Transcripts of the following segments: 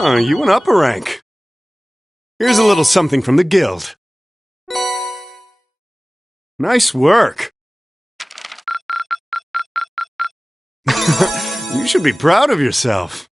Oh, you went up a rank. Here's a little something from the guild. Nice work. You should be proud of yourself.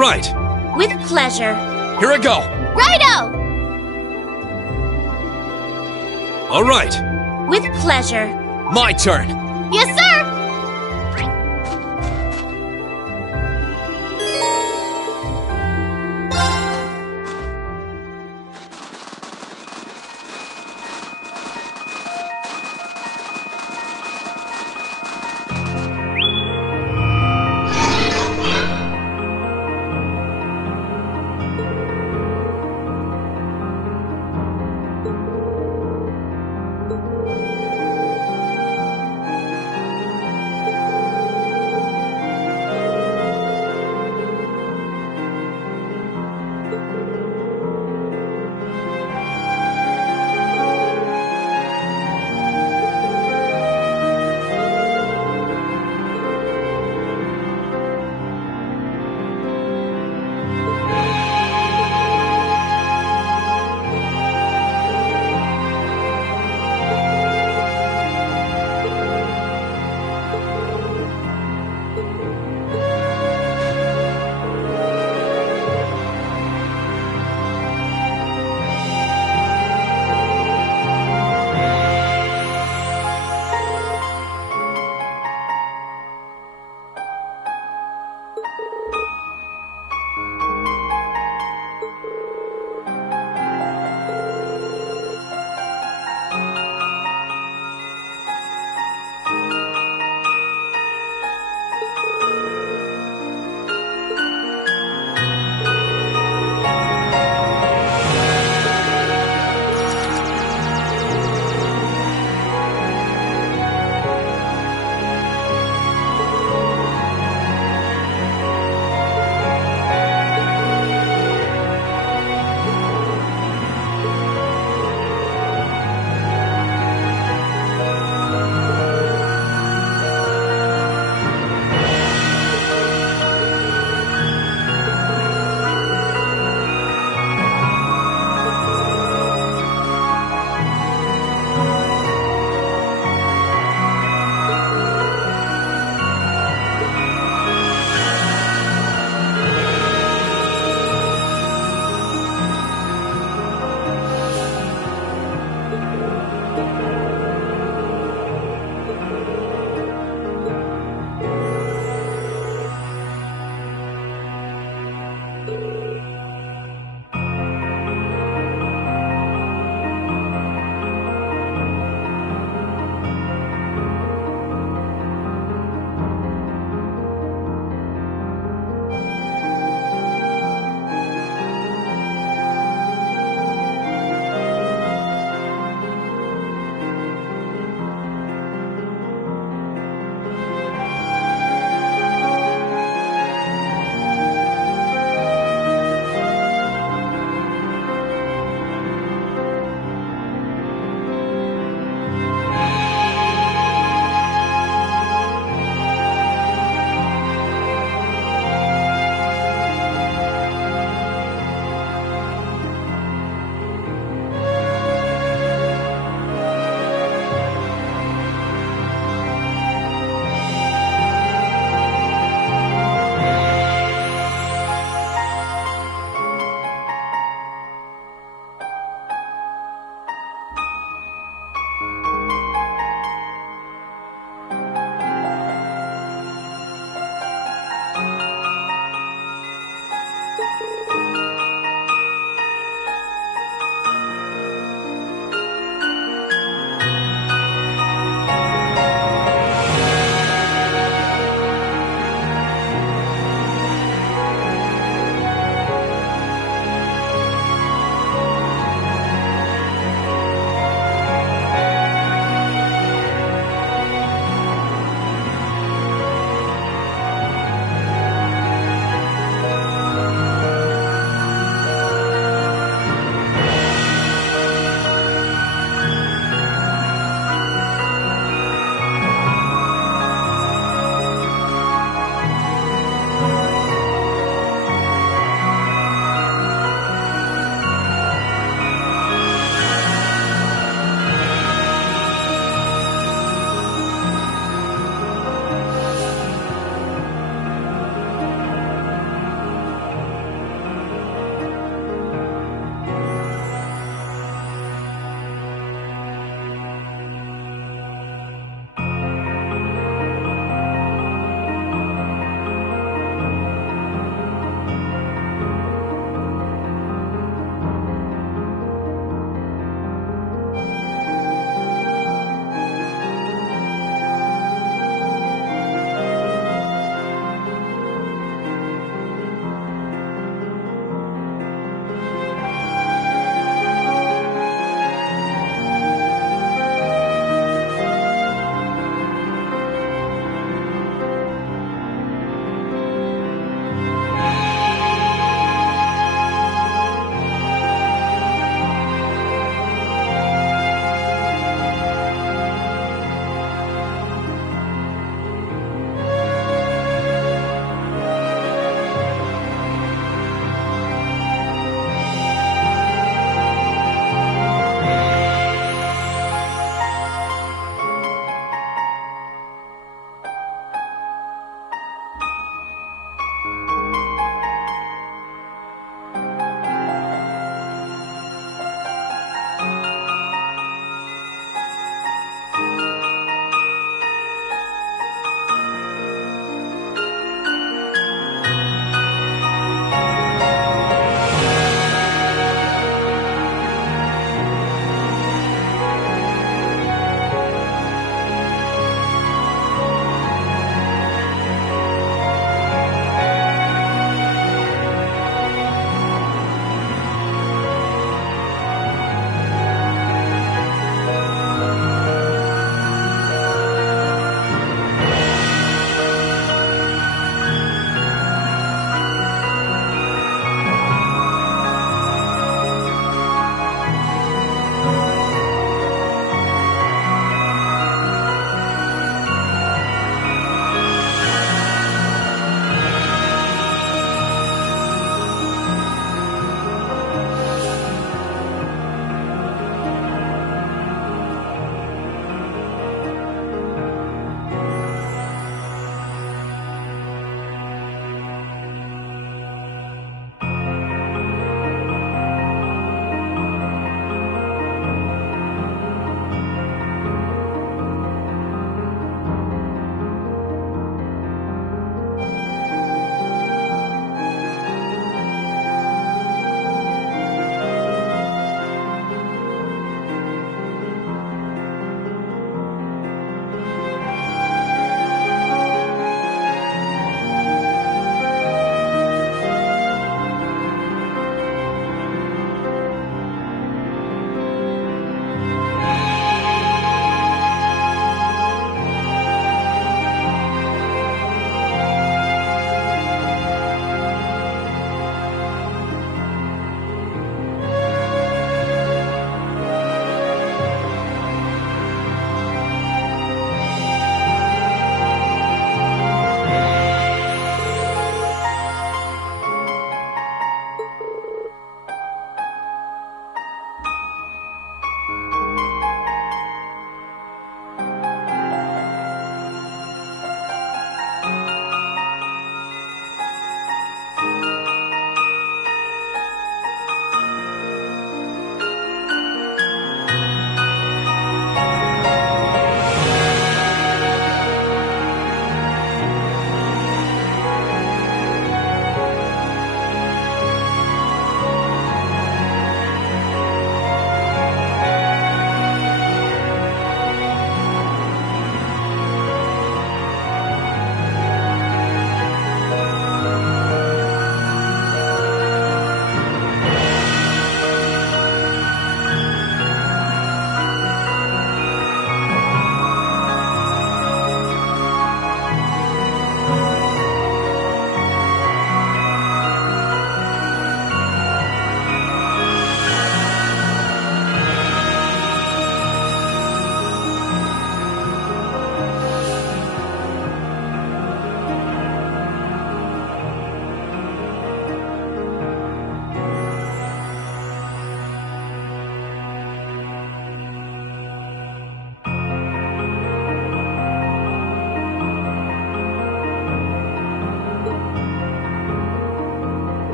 right. With pleasure. Here I go. Righto! All right. With pleasure. My turn. Yes, sir!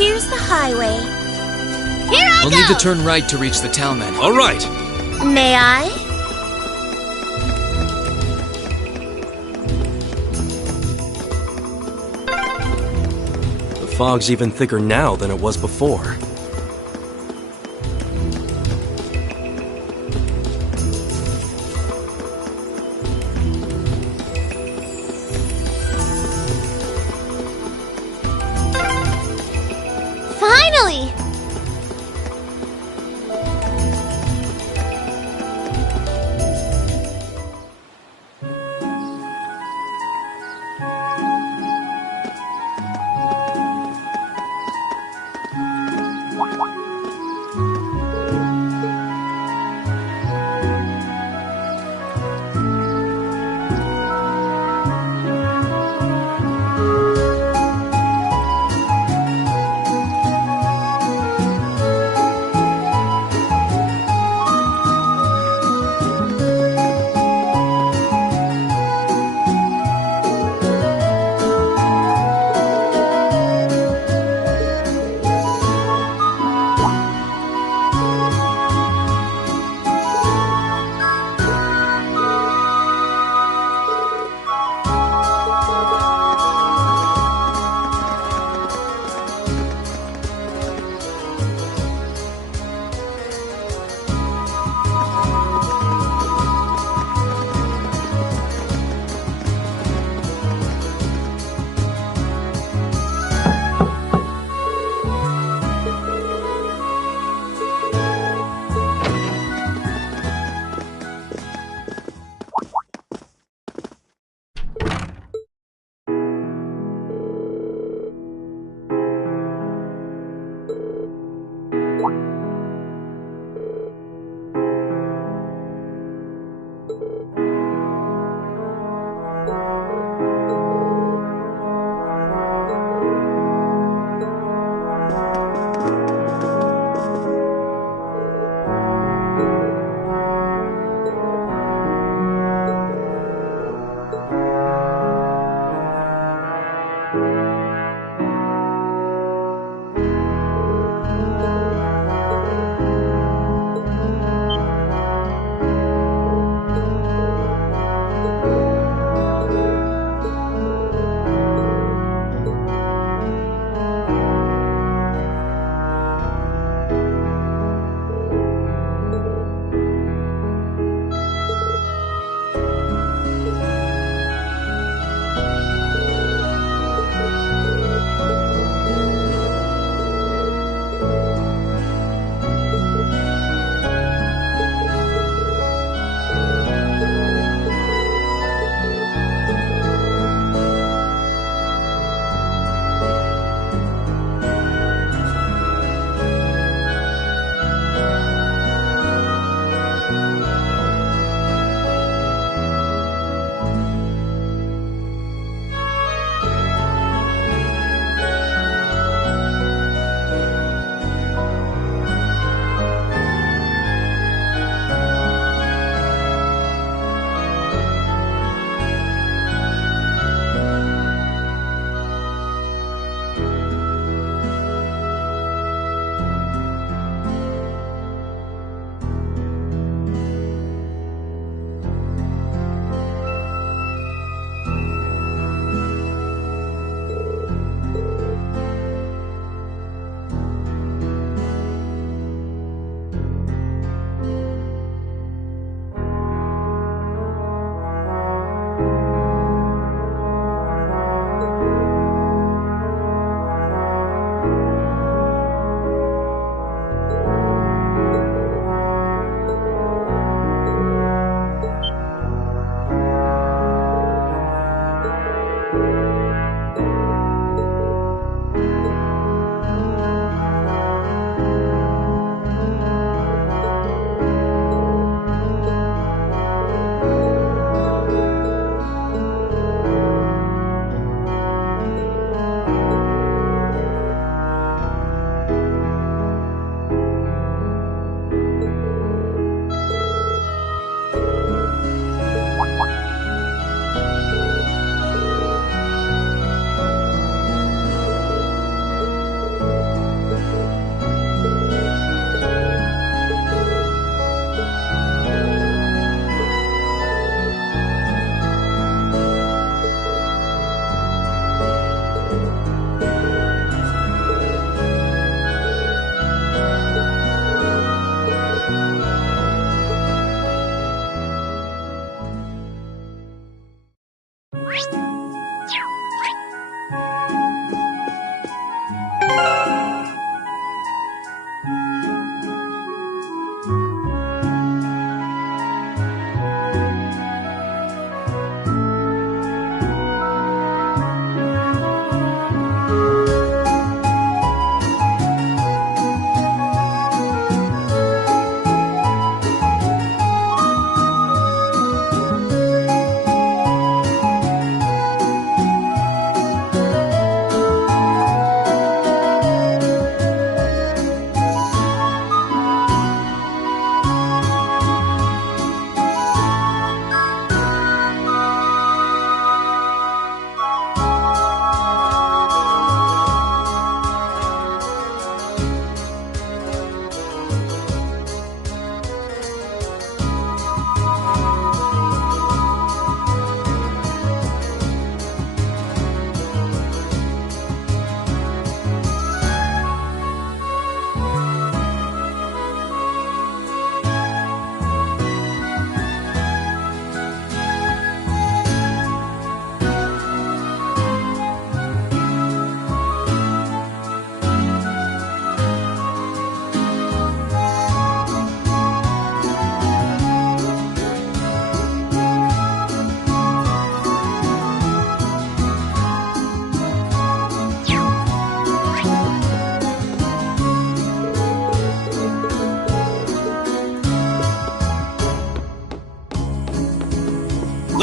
Here's the highway. Here I We'll go! need to turn right to reach the town then. All right. May I? The fog's even thicker now than it was before. Finally!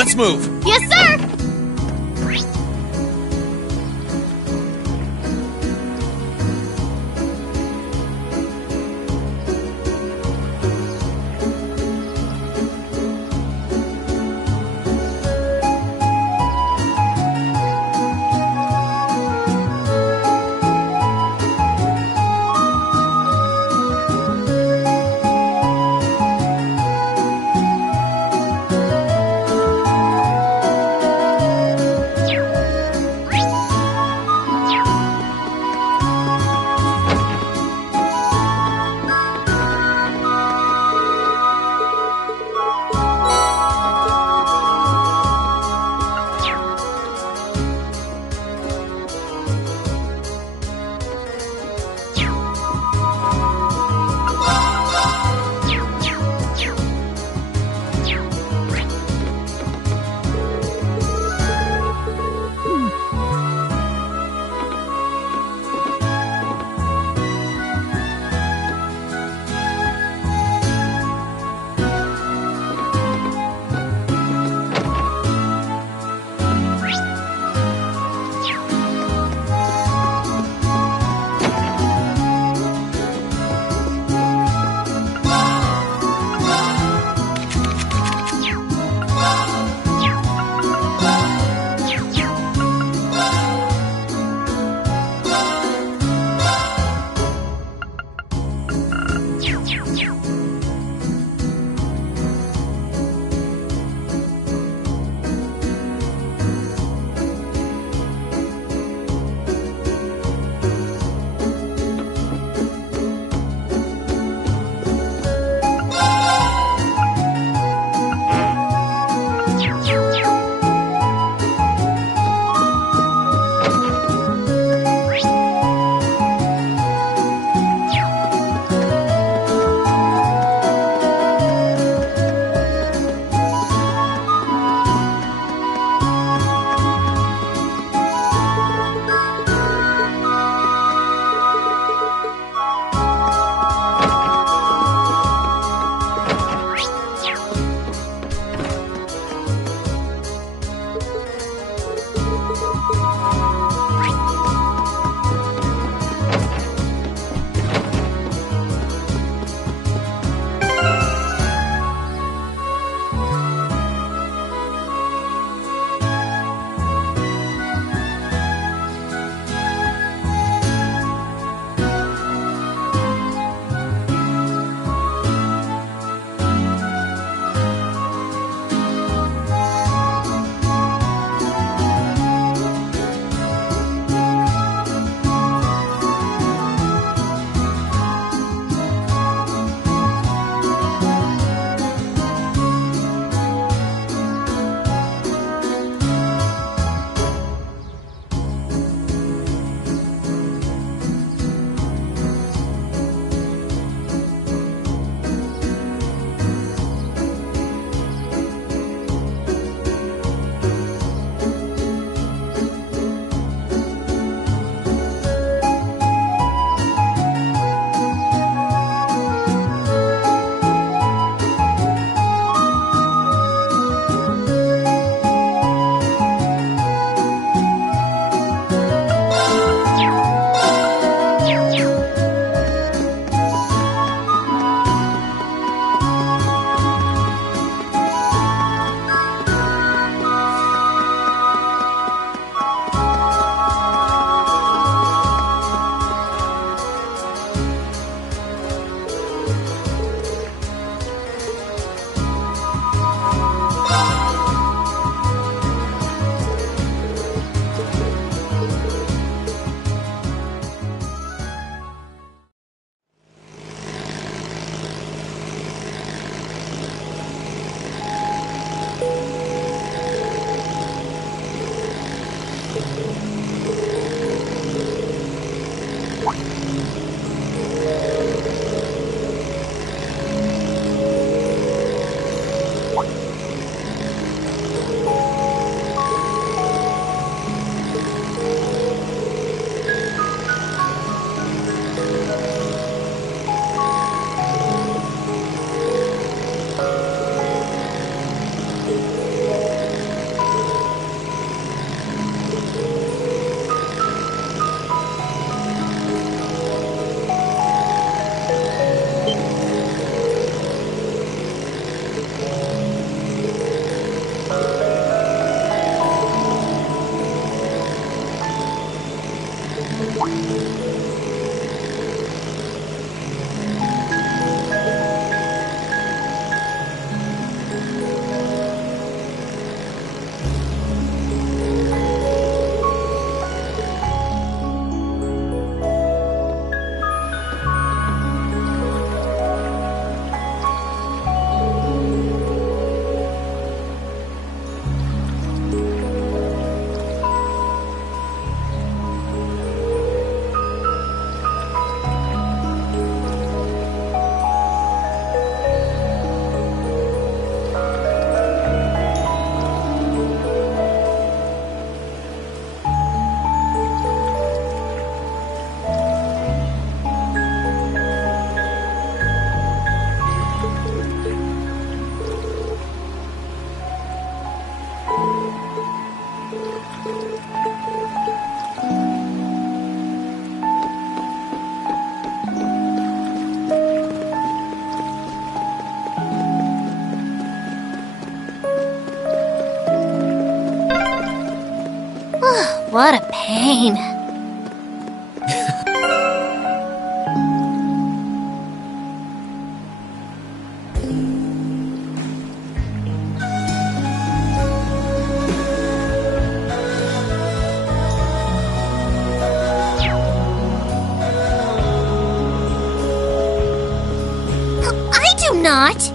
Let's move! Yes, sir! What a pain. I do not.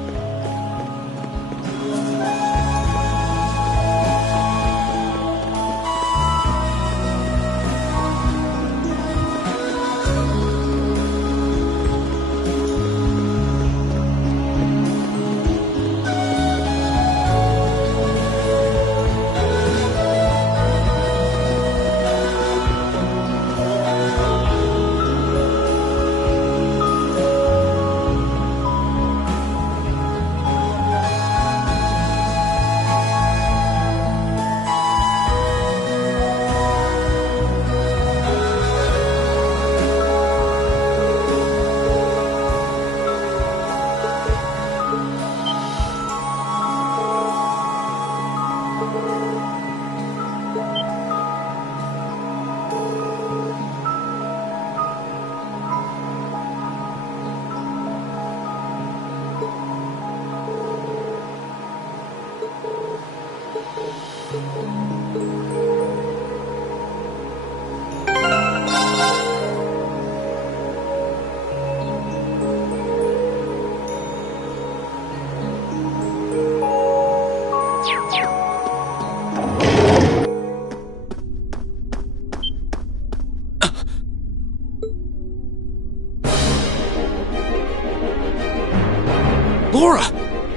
Laura!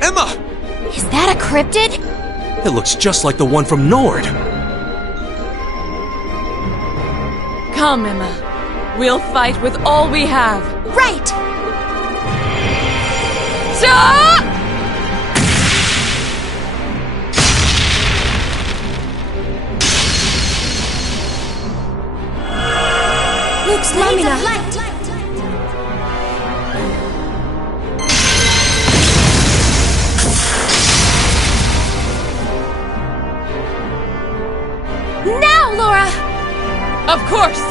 Emma! Is that a cryptid? It looks just like the one from Nord. Come, Emma. We'll fight with all we have. Right! Stop! Luke's Lamina! Now, Laura! Of course!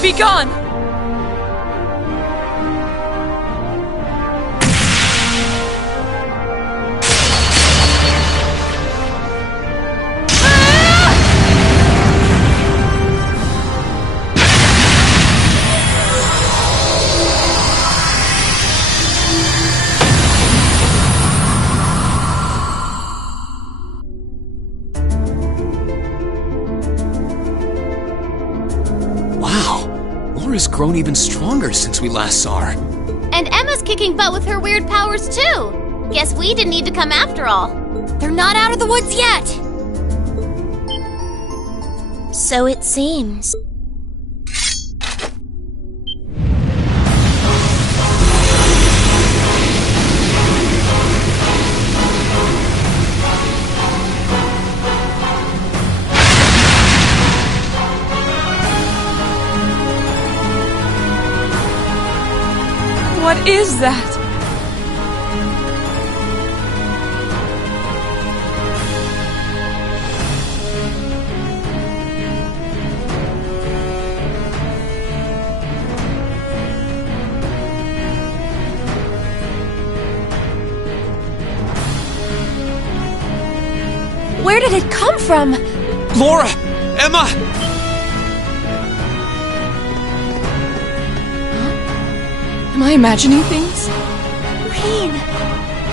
Be gone! Laura's grown even stronger since we last saw her. And Emma's kicking butt with her weird powers, too. Guess we didn't need to come after all. They're not out of the woods yet. So it seems. What is that? Where did it come from? Laura! Emma! Am I imagining things? Rain!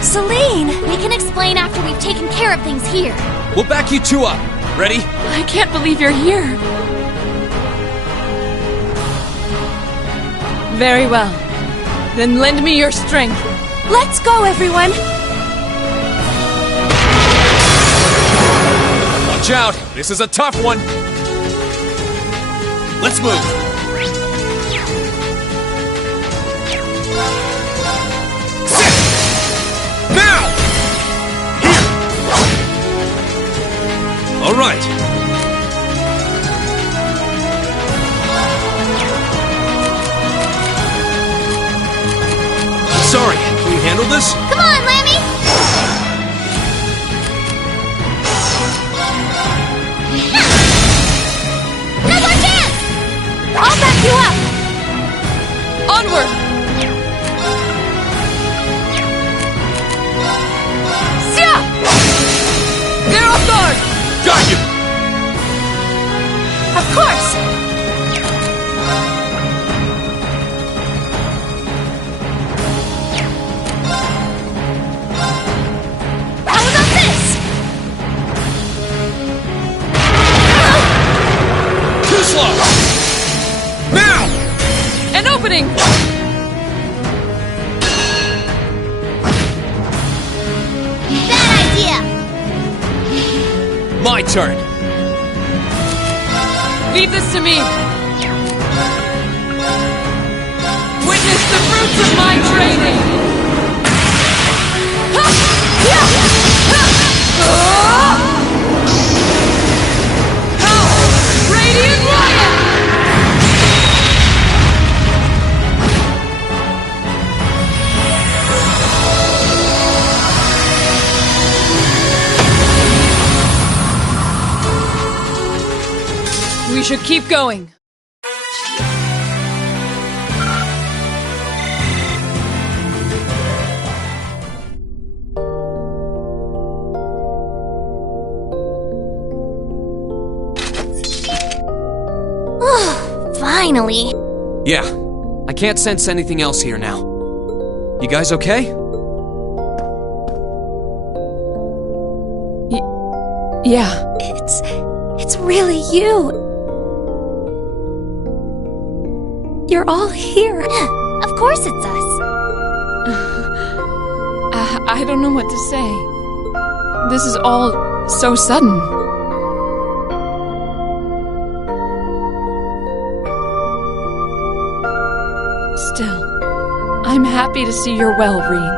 Celine! We can explain after we've taken care of things here. We'll back you two up. Ready? I can't believe you're here. Very well. Then lend me your strength. Let's go, everyone! Watch out! This is a tough one! Let's move! Sit! Now! Here! All right! Sorry, can you handle this? Come on, Lammy! No more chance! I'll back you up! Onward! Sia! Get off guard! Got you! Of course! How about this? Too slow! Now! An opening! Bad idea! My turn! Leave this to me! Witness the fruits of my training! Radiant Lion! We should keep going. Finally. Yeah, I can't sense anything else here now. You guys okay? Yeah. It's really you. You're all here. Of course it's us. I don't know what to say. This is all so sudden. Still, I'm happy to see you're well, Reen.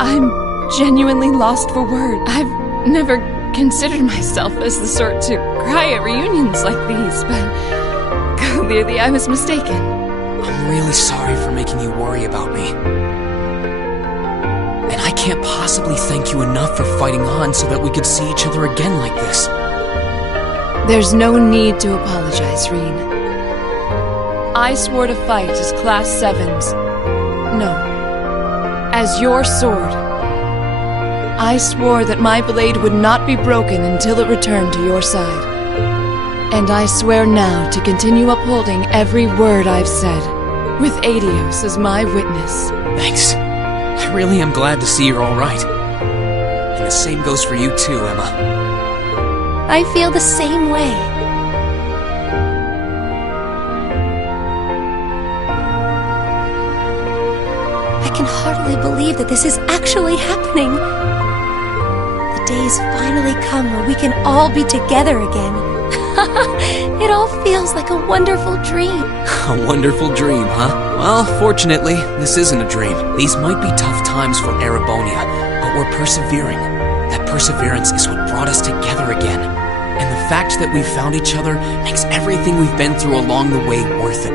I'm genuinely lost for words. I've never considered myself as the sort to cry at reunions like these, but clearly I was mistaken. I'm really sorry for making you worry about me. And I can't possibly thank you enough for fighting on so that we could see each other again like this. There's no need to apologize, Reen. I swore to fight as Class 7's. No. As your sword. I swore that my blade would not be broken until it returned to your side. And I swear now to continue upholding every word I've said, with Adios as my witness. Thanks. I really am glad to see you're all right. And the same goes for you too, Emma. I feel the same way. I can hardly believe that this is actually happening. The day's finally come where we can all be together again. It all feels like a wonderful dream. A wonderful dream, huh? Well, fortunately, this isn't a dream. These might be tough times for Erebonia, but we're persevering. That perseverance is what brought us together again. And the fact that we found each other makes everything we've been through along the way worth it.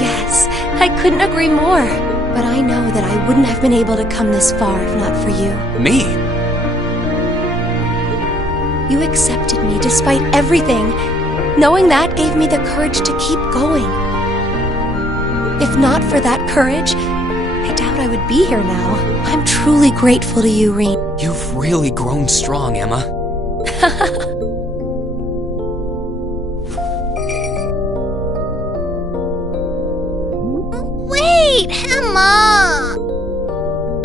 Yes, I couldn't agree more. But I know that I wouldn't have been able to come this far if not for you. Me? You accepted me despite everything. Knowing that gave me the courage to keep going. If not for that courage, I doubt I would be here now. I'm truly grateful to you, Rean. You've really grown strong, Emma. Wait, Emma!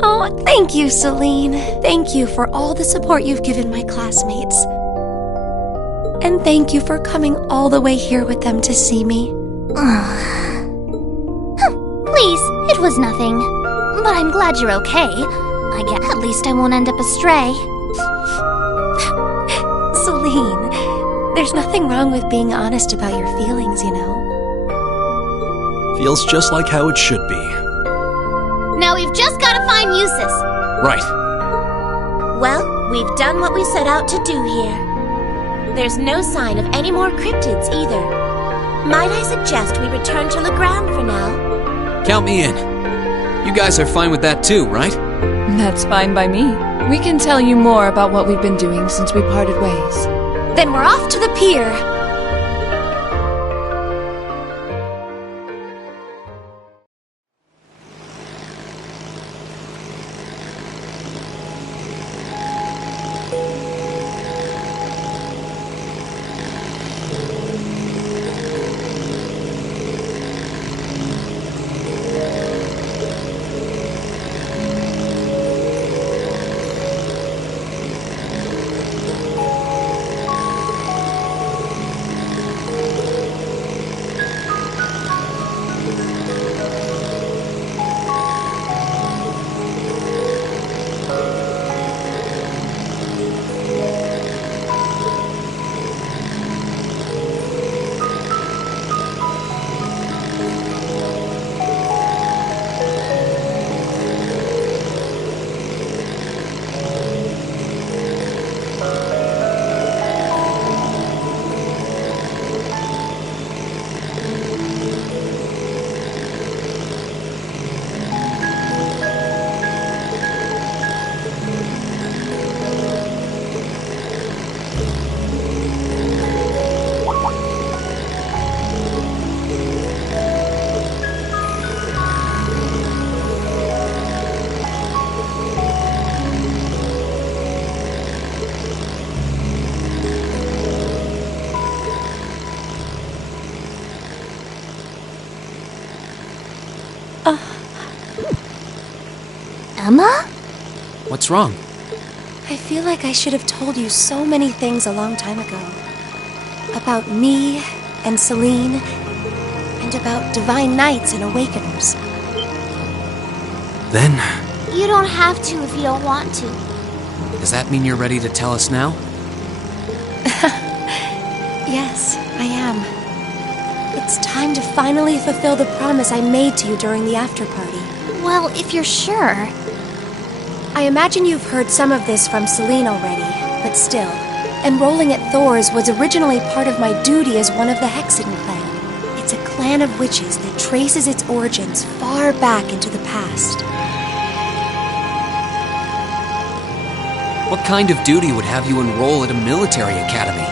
Oh, thank you, Celine. Thank you for all the support you've given my classmates. And thank you for coming all the way here with them to see me. Please, it was nothing. But I'm glad you're okay. I guess at least I won't end up astray. Celine, there's nothing wrong with being honest about your feelings, you know. Feels just like how it should be. Now we've just gotta find Eustace. Right. Well, we've done what we set out to do here. There's no sign of any more cryptids either. Might I suggest we return to Legrand for now? Count me in. You guys are fine with that too, right? That's fine by me. We can tell you more about what we've been doing since we parted ways. Then we're off to the pier. Emma? What's wrong? I feel like I should have told you so many things a long time ago. About me and Celine, and about Divine Knights and Awakeners. Then, You don't have to if you don't want to. does that mean you're ready to tell us now? Yes, I am. It's time to finally fulfill the promise I made to you during the after-party. Well, if you're sure. I imagine you've heard some of this from Celine already, but still, enrolling at Thor's was originally part of my duty as one of the Hexagon clan. It's a clan of witches that traces its origins far back into the past. What kind of duty would have you enroll at a military academy?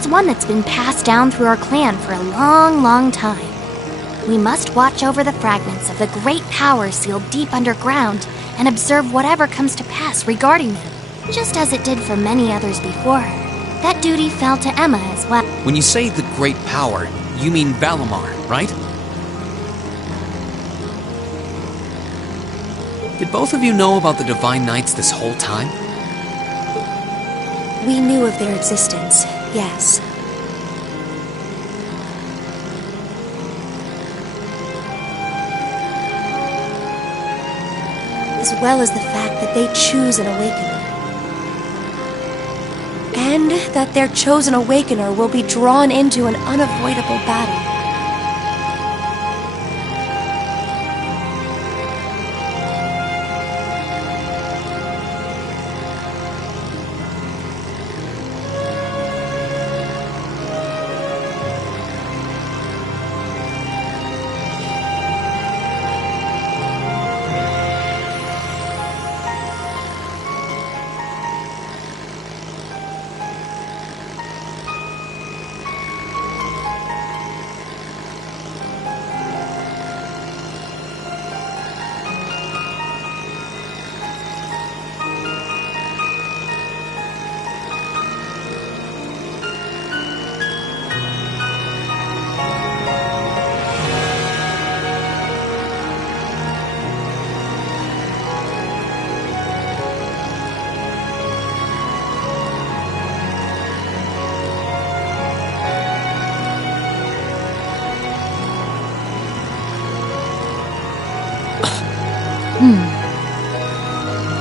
It's one that's been passed down through our clan for a long, long time. We must watch over the fragments of the great power sealed deep underground and observe whatever comes to pass regarding them, just as it did for many others before her. That duty fell to Emma as well. When you say the great power, you mean Valimar, right? Did both of you know about the Divine Knights this whole time? We knew of their existence, yes. As well as the fact that they choose an awakener. And that their chosen awakener will be drawn into an unavoidable battle.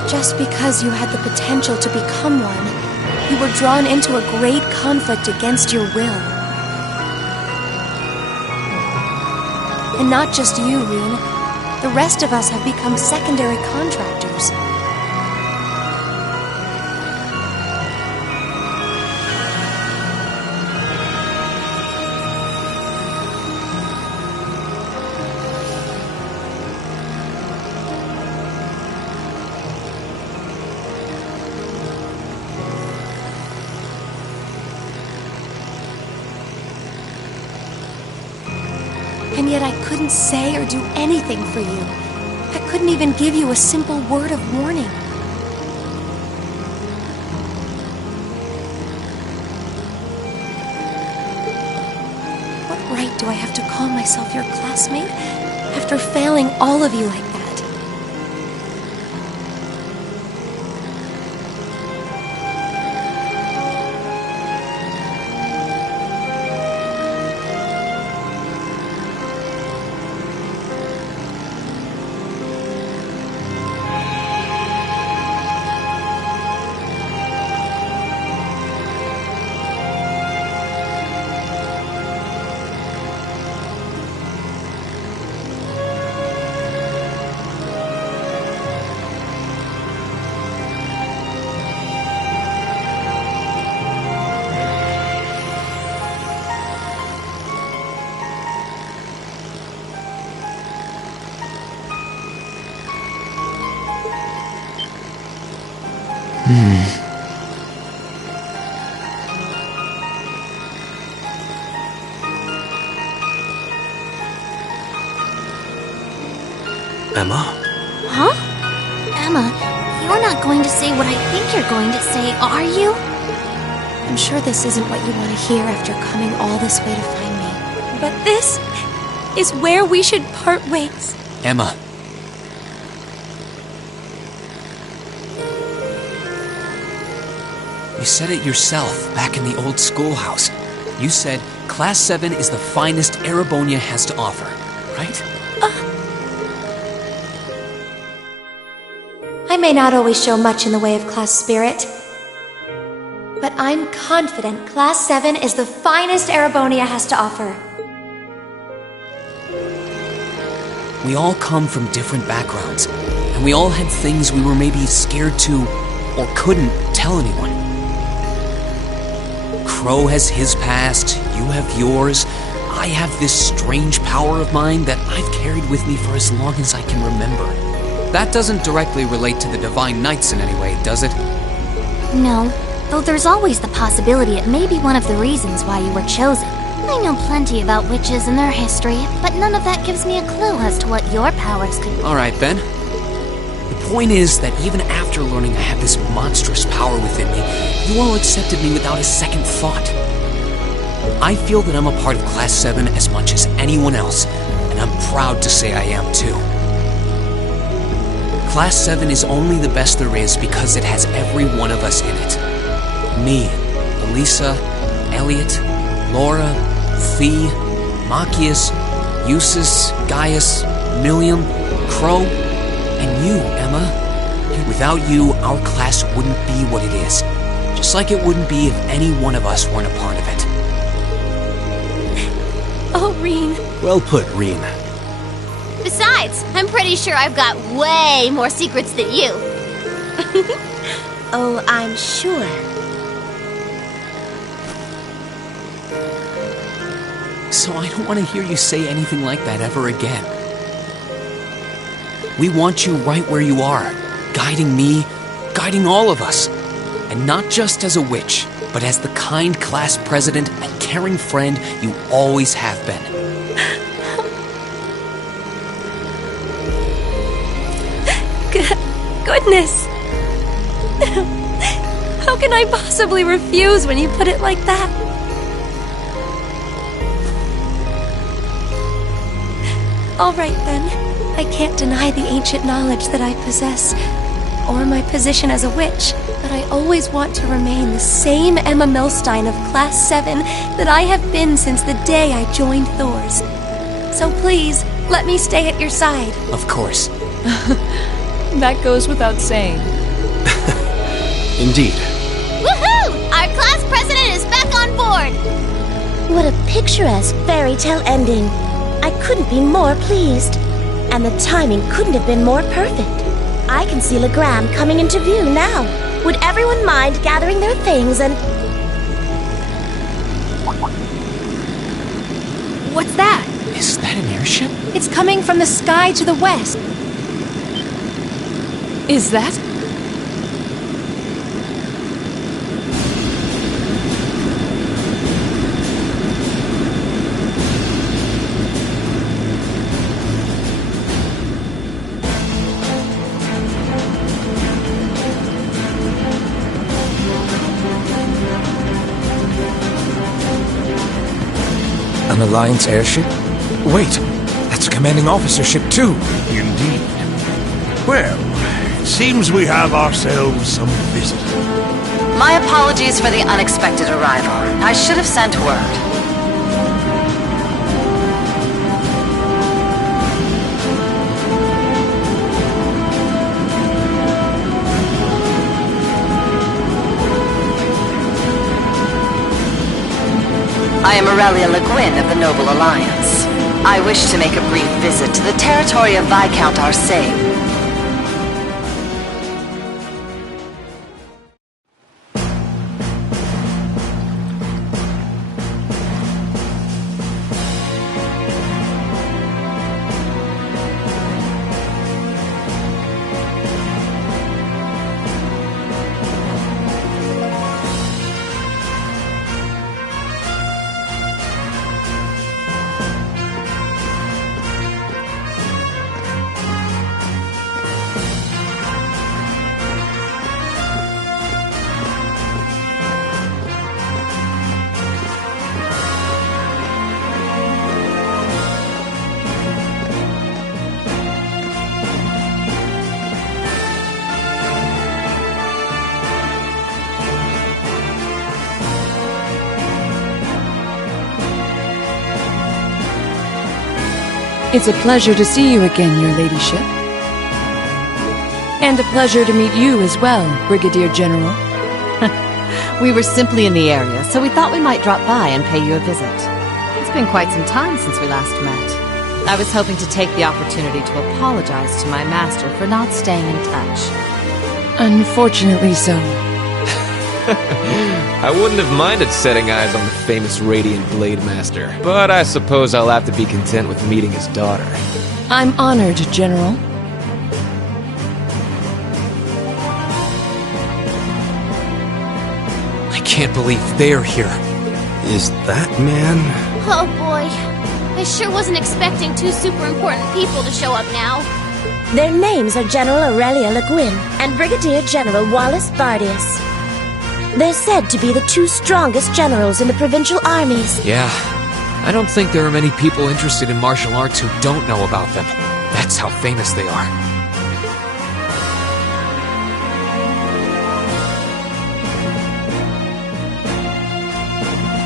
Just because you had the potential to become one, you were drawn into a great conflict against your will. And not just you, Reen. The rest of us have become secondary contractors. And yet I couldn't say or do anything for you. I couldn't even give you a simple word of warning. What right do I have to call myself your classmate after failing all of you like that? Emma? Huh? Emma, you're not going to say what I think you're going to say, are you? I'm sure this isn't what you want to hear after coming all this way to find me. But this is where we should part ways. Emma. You said it yourself back in the old schoolhouse. You said Class 7 is the finest Erebonia has to offer, right? I may not always show much in the way of class spirit, but I'm confident Class 7 is the finest Erebonia has to offer. We all come from different backgrounds, and we all had things we were maybe scared to or couldn't tell anyone. Crow has his past, you have yours. I have this strange power of mine that I've carried with me for as long as I can remember. That doesn't directly relate to the Divine Knights in any way, does it? No, Though there's always the possibility it may be one of the reasons why you were chosen. I know plenty about witches and their history, but none of that gives me a clue as to what your powers could be. Alright, Ben. The point is that even after learning I have this monstrous power within me, you all accepted me without a second thought. I feel that I'm a part of Class 7 as much as anyone else, and I'm proud to say I am too. Class 7 is only the best there is because it has every one of us in it. Me, Elisa, Elliot, Laura, Fee, Machias, Eustace, Gaius, Milliam, Crow, and you, Emma. Without you, our class wouldn't be what it is. Just like it wouldn't be if any one of us weren't a part of it. Oh, Reen. Well put, Reen. Besides, I'm pretty sure I've got way more secrets than you. Oh, I'm sure. So I don't want to hear you say anything like that ever again. We want you right where you are, guiding me, guiding all of us. And not just as a witch, but as the kind class president and caring friend you always have been. Goodness! How can I possibly refuse when you put it like that? All right, then. I can't deny the ancient knowledge that I possess, or my position as a witch, but I always want to remain the same Emma Milstein of Class 7 that I have been since the day I joined Thor's. So please, let me stay at your side. Of course. That goes without saying. Indeed. Woohoo! Our class president is back on board! What a picturesque fairy tale ending. I couldn't be more pleased. And the timing couldn't have been more perfect. I can see Legram coming into view now. Would everyone mind gathering their things and... What's that? Is that an airship? It's coming from the sky to the west. Is that? An Alliance airship? Wait, that's a commanding officer ship too. Indeed. Well, it seems we have ourselves some visitor. My apologies for the unexpected arrival. I should have sent word. I am Aurelia Le Guin of the Noble Alliance. I wish to make a brief visit to the territory of Viscount Arsene. It's a pleasure to see you again, your ladyship. And a pleasure to meet you as well, Brigadier General. We were simply in the area, so we thought we might drop by and pay you a visit. It's been quite some time since we last met. I was hoping to take the opportunity to apologize to my master for not staying in touch. Unfortunately so. I wouldn't have minded setting eyes on the famous Radiant Blade Master, but I suppose I'll have to be content with meeting his daughter. I'm honored, General. can't believe they're here. Is that man? Oh boy. I sure wasn't expecting two super important people to show up now. Their names are General Aurelia Le Guin and Brigadier General Wallace Bardius. They're said to be the two strongest generals in the provincial armies. Yeah, I don't think there are many people interested in martial arts who don't know about them. That's how famous they are.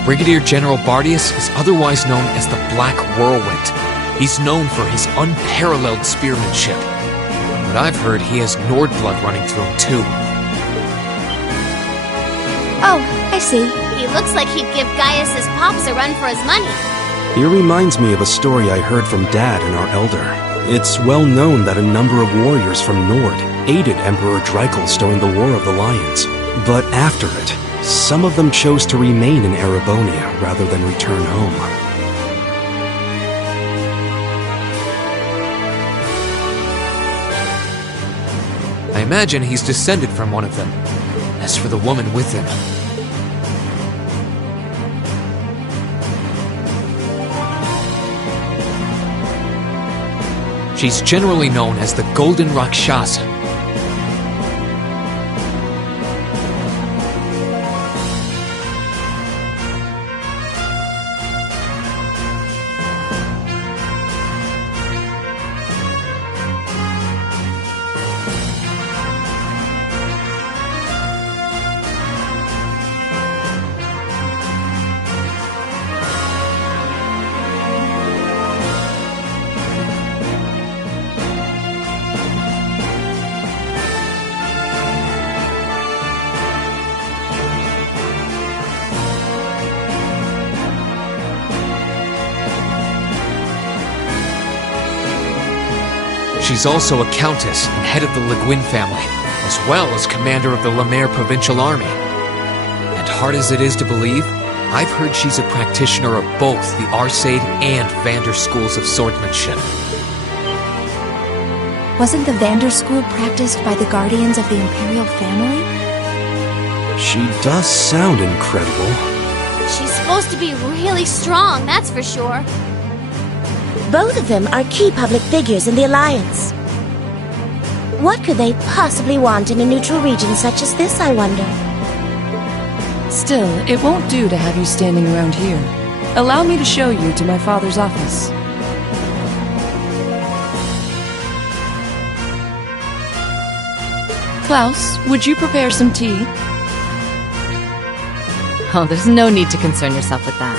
Brigadier General Bardius is otherwise known as the Black Whirlwind. He's known for his unparalleled spearmanship. But I've heard he has Nord blood running through him too. Oh, I see. He looks like he'd give Gaius's pops a run for his money. He reminds me of a story I heard from Dad and our elder. It's well known that a number of warriors from Nord aided Emperor Dreichels during the War of the Lions. But after it, some of them chose to remain in Erebonia rather than return home. I imagine he's descended from one of them. As for the woman with him, she's generally known as the Golden Rakshasa. She's also a countess and head of the Le Guin family, as well as commander of the Lemaire Provincial Army. And hard as it is to believe, I've heard she's a practitioner of both the Arcade and Vander schools of swordsmanship. Wasn't the Vander school practiced by the guardians of the Imperial family? She does sound incredible. She's supposed to be really strong, that's for sure. Both of them are key public figures in the Alliance. What could they possibly want in a neutral region such as this, I wonder? Still, it won't do to have you standing around here. Allow me to show you to my father's office. Klaus, would you prepare some tea? Oh, there's no need to concern yourself with that.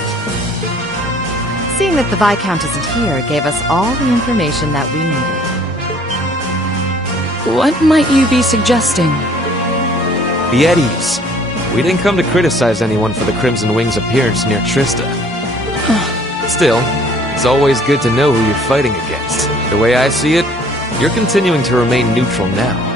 Seeing that the Viscount isn't here gave us all the information that we needed. What might you be suggesting? Be at ease. We didn't come to criticize anyone for the Crimson Wing's appearance near Trista. Still, it's always good to know who you're fighting against. The way I see it, you're continuing to remain neutral now.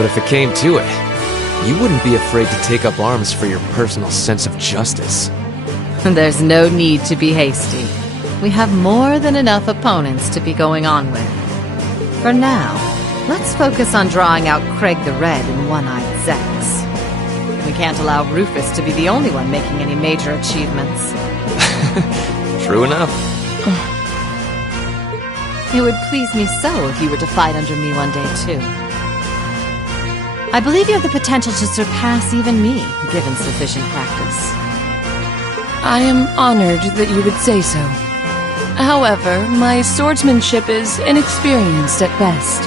But if it came to it, you wouldn't be afraid to take up arms for your personal sense of justice. There's no need to be hasty. We have more than enough opponents to be going on with. For now, let's focus on drawing out Craig the Red and One-Eyed Zex. We can't allow Rufus to be the only one making any major achievements. True enough. It would please me so if you were to fight under me one day, too. I believe you have the potential to surpass even me, given sufficient practice. I am honored that you would say so. However, my swordsmanship is inexperienced at best.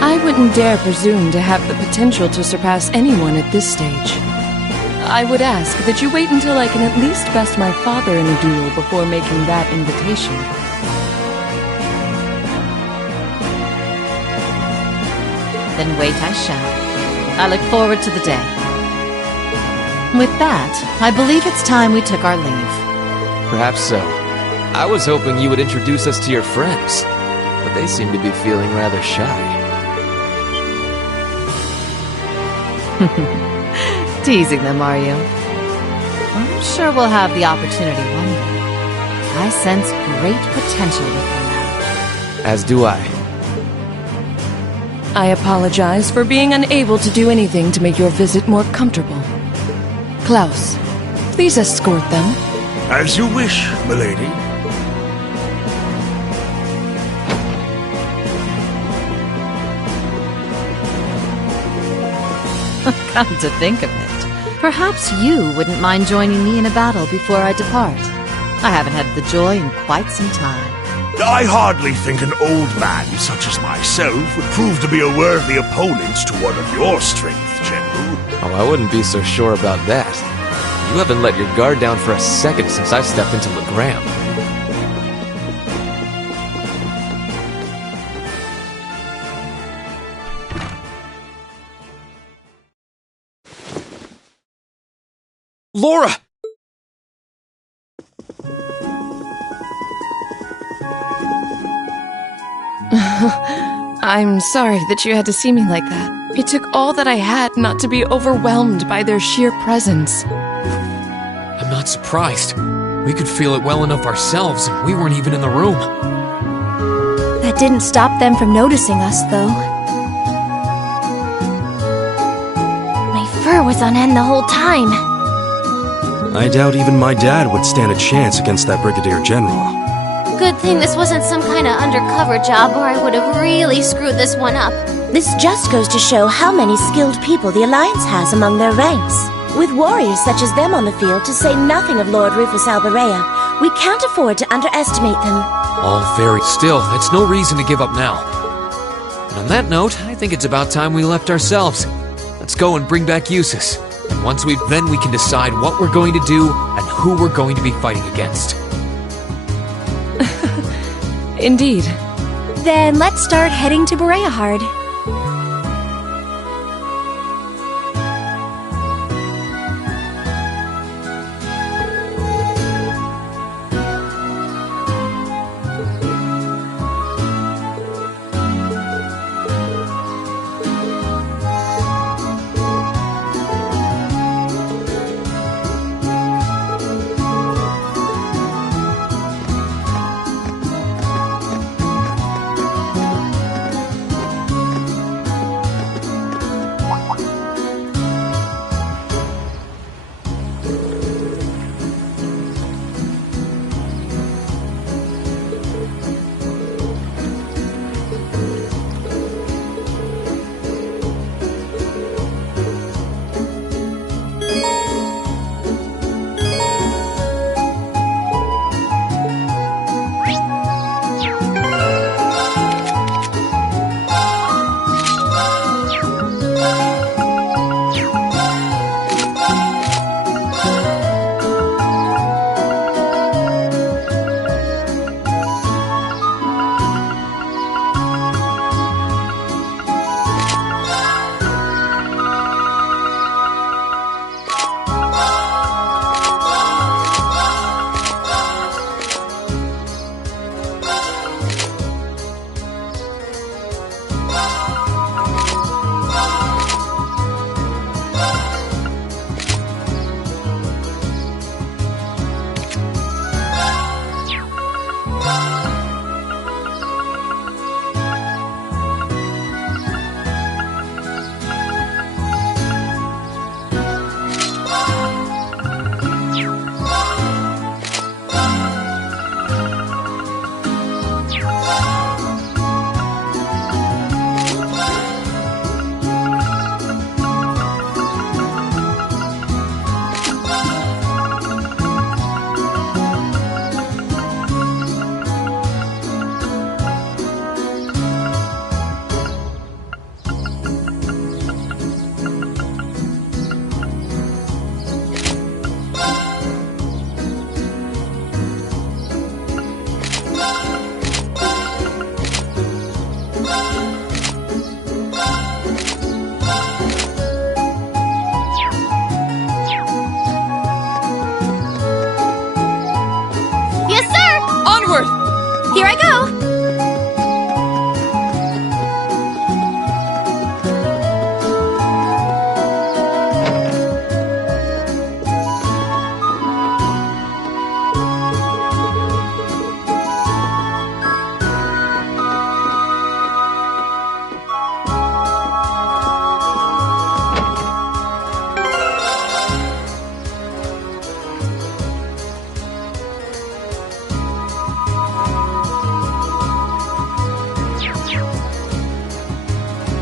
I wouldn't dare presume to have the potential to surpass anyone at this stage. I would ask that you wait until I can at least best my father in a duel before making that invitation. Then wait I shall. I look forward to the day. With that, I believe it's time we took our leave. Perhaps so. I was hoping you would introduce us to your friends, but they seem to be feeling rather shy. Teasing them, are you? I'm sure we'll have the opportunity one day. I sense great potential with them now. As do I. I apologize for being unable to do anything to make your visit more comfortable. Klaus, please escort them. As you wish, milady. Come to think of it, perhaps you wouldn't mind joining me in a battle before I depart. I haven't had the joy in quite some time. I hardly think an old man such as myself would prove to be a worthy opponent to one of your strength, General. Oh, I wouldn't be so sure about that. You haven't let your guard down for a second since I stepped into Legram. Laura! I'm sorry that you had to see me like that. It took all that I had not to be overwhelmed by their sheer presence. I'm not surprised. We could feel it well enough ourselves, and we weren't even in the room. That didn't stop them from noticing us, though. My fur was on end the whole time. I doubt even my dad would stand a chance against that Brigadier General. Good thing this wasn't some kind of undercover job, or I would have really screwed this one up. This just goes to show how many skilled people the Alliance has among their ranks. With warriors such as them on the field, to say nothing of Lord Rufus Alberea, we can't afford to underestimate them. All very still, it's no reason to give up now. And on that note, I think it's about time we left ourselves. Let's go and bring back Eustace. And once we can decide what we're going to do and who we're going to be fighting against. Indeed. Then let's start heading to Bereahard. Here I go!